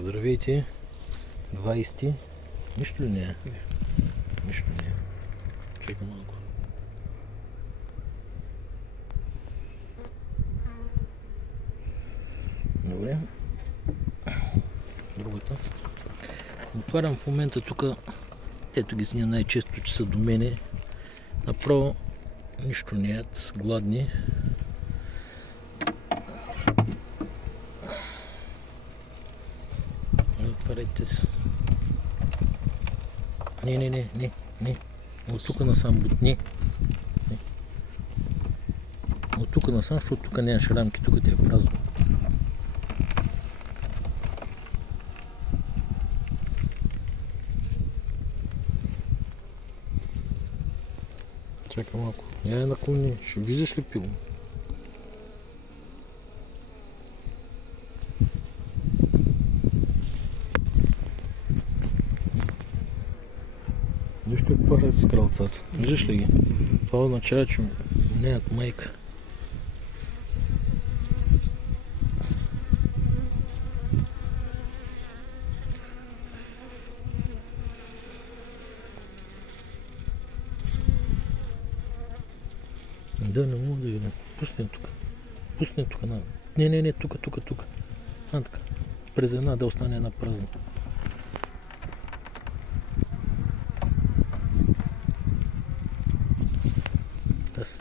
Здравейте. 20. Нищо ли не е? Не. Нищо не е. Чакай малко. Добре. Другата. Отварям в момента тук. Ето ги сния най-често, че са до мене. Направо нищо не ят. Гладни. Отваряйте се. Не. От тук насам. Не. От тук насам, защото тук нямаш рамки, тук ти е празно. Чакай малко. Я наклони. Ще виждаш ли пило? Виж как пахат с кралцата. Виждаш ли ги? Това означава, че нямат майка. Да, не мога да видим. Пусни тук. Пусни тук. Не, тук. Така. През една да остане една празна. Тас.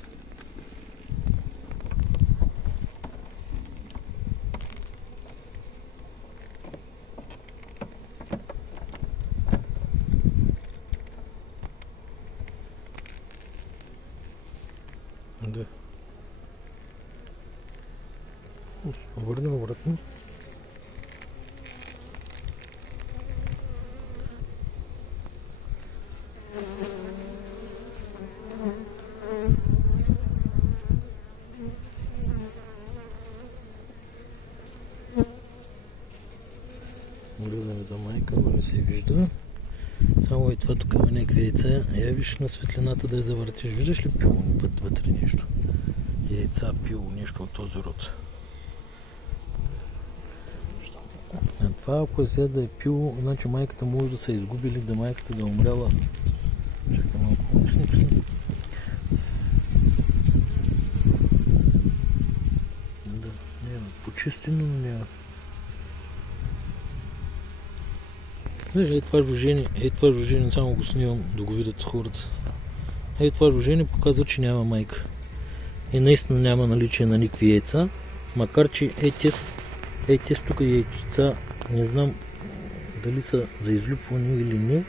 Да. Върни обратно. Гледаме за майка, но не се вижда. Само и това тук има някакви яйца. Я виж на светлината да я завъртиш. Виждаш ли пило вътре нещо? Яйца, пило, нещо от този род. А това ако е сега да е пило, значи майката може да се е изгубили, да майката да е умряла. Чакай малко. Пусни. Да, почисти, но няма. Ей това жужение, само го снимам да го видят хората. Ей това жужение показва, че няма майка. И наистина няма наличие на никакви яйца, макар че тези тук яйца, не знам дали са за излюпване или не.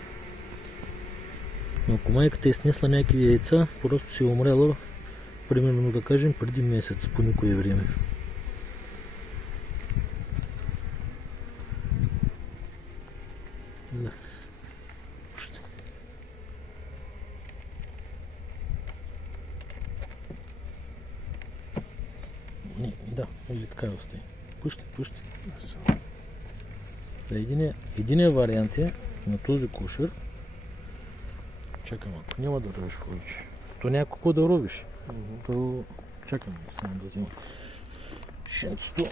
Но ако майката е снесла някакви яйца, просто си е умряла, примерно да кажем, преди месец по никое време. Да. Не, да, или така остане. Пущи. Единият вариант е на този кошер. Чакай малко, няма да ровиш повече. То някакво да ровиш. То чакай малко, само да взема шенцето.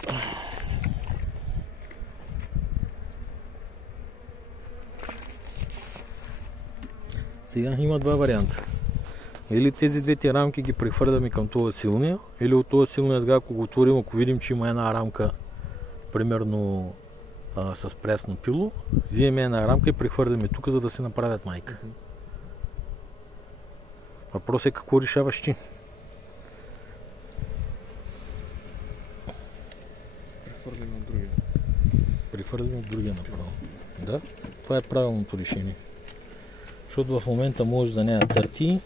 Сега има два варианта. Или тези двете рамки ги прехвърляме към този силния, или от този силния сега, ако го отворим, ако видим, че има една рамка, примерно с прясно пило, взимаме една рамка и прехвърляме тук, за да се направят майка. Въпрос е какво решаваш ти? Прехвърляме от другия направо. Да, това е правилното решение. Защото в момента може да няма търти.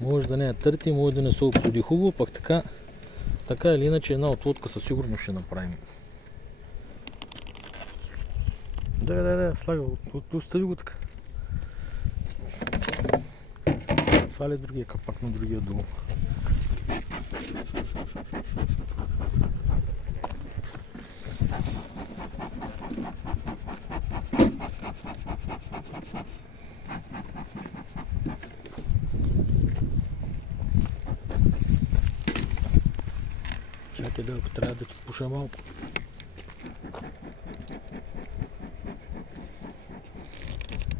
Може да не е търти, може да не се оплоди хубаво, пък така или иначе една отводка със сигурност ще направим. Да, слага, остави го така. Сваля другия капак на другия долу. Къде, ако трябва да ти пуша малко.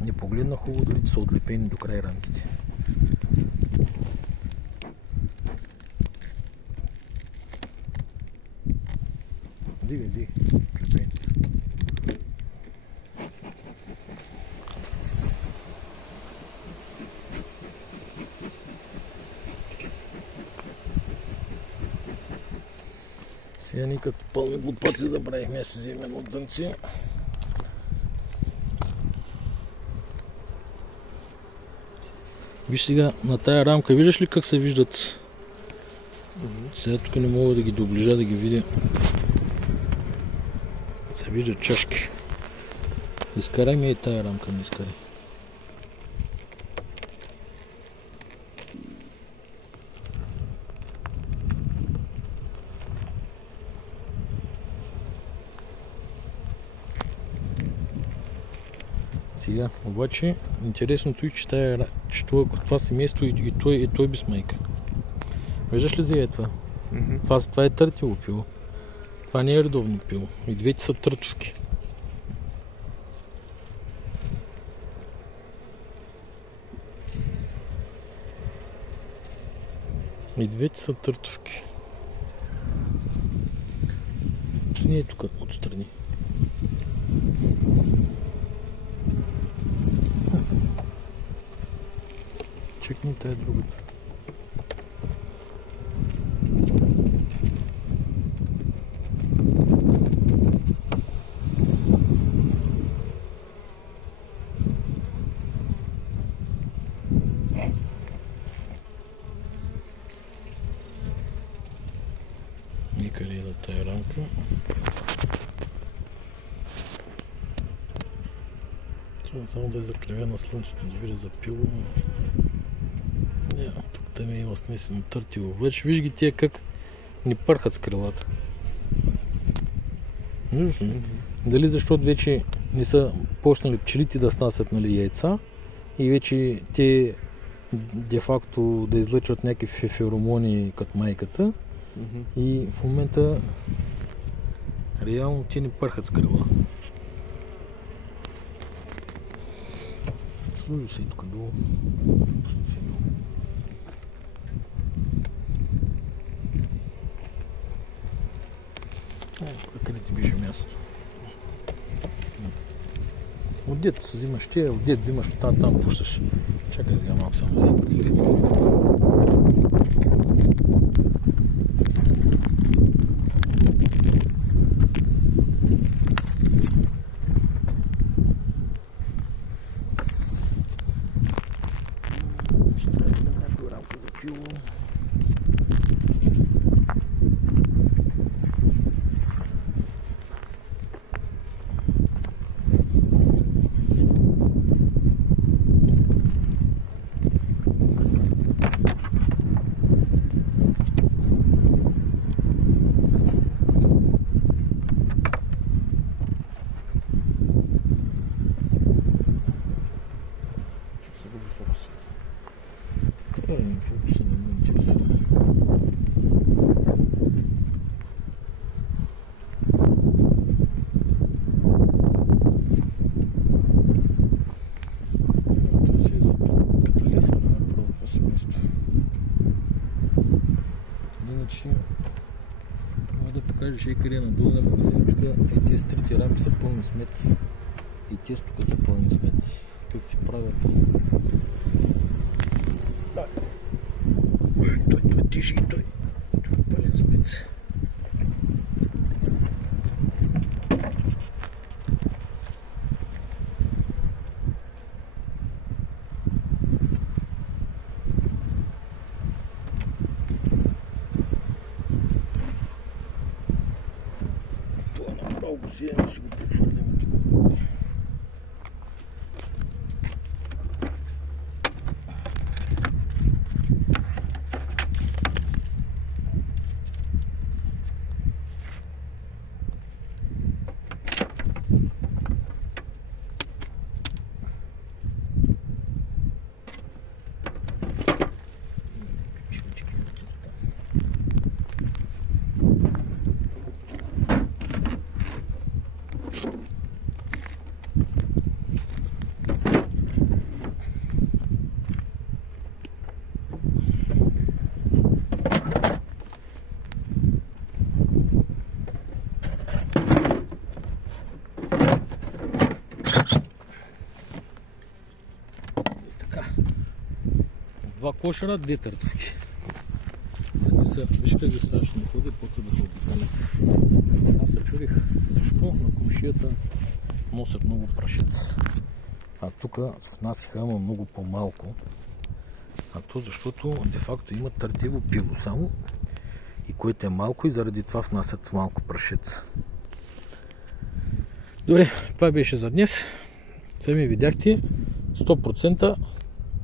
Не погледна хубаво дали са отлепени до край рамките. Дигай, отлепените. Сега ние като пълни глупаци да правихме, си вземем от дънци. Виж сега на тая рамка, виждаш ли как се виждат? Сега тук не мога да ги доближа, да ги видя. Се виждат чашки. Изкарай ми и тая рамка, не изкарай. Сега, обаче, интересното е, че това семейство и той без майка. Виждаш ли зея това? Това е търтило пило. Това не е редовно пило. И двете са търтовки. И двете са търтовки. Не е тук отстрани. Чекни тая другата. Никъде е на тая рамка. Трябва само да е закривя на слънцето, да видя запило. Тук там има снесено търтило. Вече виж ги тия как ни пърхат с крилата. Виждаш ли? Дали защото вече не са почнали пчелите да снасят, нали, яйца и вече те де-факто да излъчват някакви феромони като майката и в момента реално те ни пърхат с крила. Служи се и тук долу. Къде ти беше мястото? Отдет взимаш тия, отдет взимаш от там пущаш. Чакай сега малко само взема телефон. Ще трябва да дам някаква рамка за пило. Фокуса не ме интересува. Това си е за каталесване на първото семейство. Иначе мога да покажеш и къде надолу на магазинчика и тези трите рамки са пълни с мед. И тези тук са пълни с мед. Как си правят? Той тиши и той е пълен с мед. Това направо го вземем и си го прехвърлим. 2 кошера, 2 търтовки. Виж как ги страшно ходи, после да обикалят. Аз се чудих защо на комшията носят много прашец. А тук внасяха има много по-малко. А то защото де-факто има търтево пило само, и което е малко и заради това внасят малко прашец. Добре, това беше за днес. Сами видяхте 100%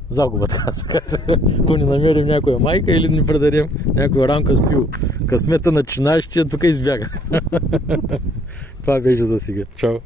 загуба, така да се каже. Ако не намерим някоя майка или не предадем някоя рамка с пило. Късмета начинаещия тук избяга. Това беше за сега. Чао!